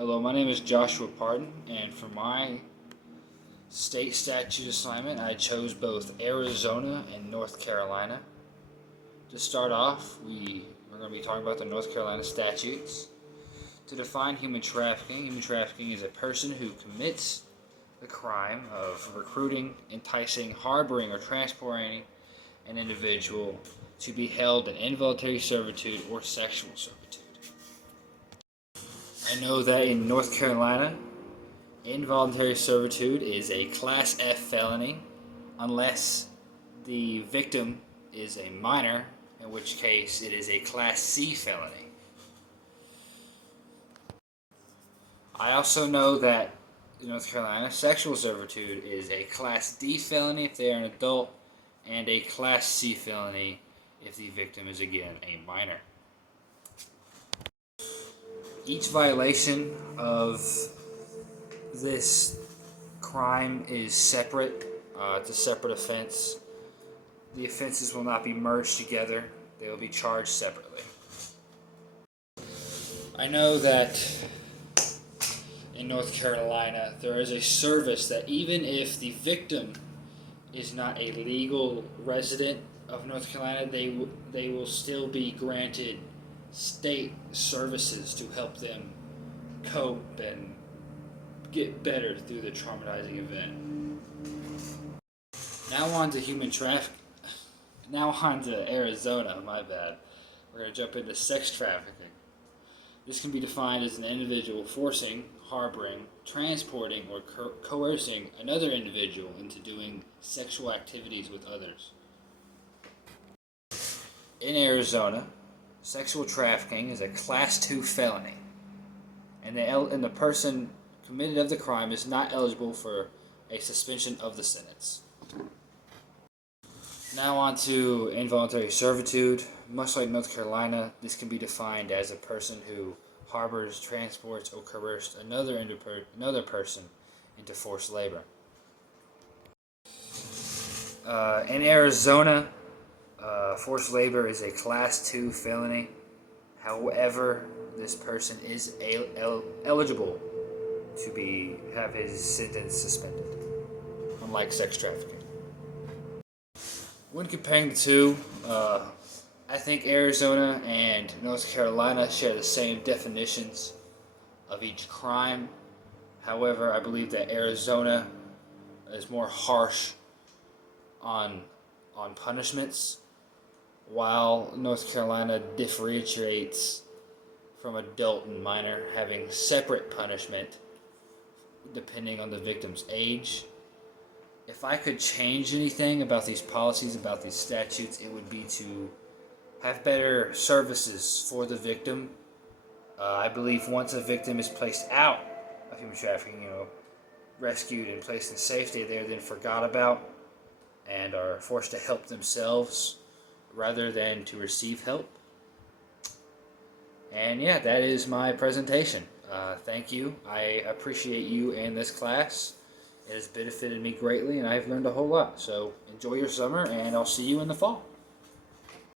Hello, my name is Joshua Pardon, and for my state statute assignment, I chose both Arizona and North Carolina. To start off, we're going to be talking about the North Carolina statutes. To define human trafficking is a person who commits the crime of recruiting, enticing, harboring, or transporting an individual to be held in involuntary servitude or sexual servitude. I know that in North Carolina, involuntary servitude is a Class F felony unless the victim is a minor, in which case it is a Class C felony. I also know that in North Carolina, sexual servitude is a Class D felony if they are an adult, and a Class C felony if the victim is again a minor. Each violation of this crime is separate. It's a separate offense. The offenses will not be merged together. They will be charged separately. I know that in North Carolina, there is a service that even if the victim is not a legal resident of North Carolina, they will still be granted state services to help them cope and get better through the traumatizing event. Now on to Arizona, my bad. We're going to jump into sex trafficking. This can be defined as an individual forcing, harboring, transporting, or coercing another individual into doing sexual activities with others. In Arizona, sexual trafficking is a Class II felony, and the person committed of the crime is not eligible for a suspension of the sentence. Now on to involuntary servitude. Much like North Carolina, this can be defined as a person who harbors, transports, or coerces another person into forced labor. In Arizona, forced labor is a Class II felony. However, this person is eligible to have his sentence suspended, unlike sex trafficking. When comparing the two, I think Arizona and North Carolina share the same definitions of each crime. However, I believe that Arizona is more harsh on punishments, while North Carolina differentiates from adult and minor, having separate punishment depending on the victim's age. If I could change anything about these policies, about these statutes, it would be to have better services for the victim. I believe once a victim is placed out of human trafficking, rescued and placed in safety, they are then forgot about and are forced to help themselves rather than to receive help. And yeah, that is my presentation. Thank you. I appreciate you and this class. It has benefited me greatly, and I've learned a whole lot. So enjoy your summer, and I'll see you in the fall.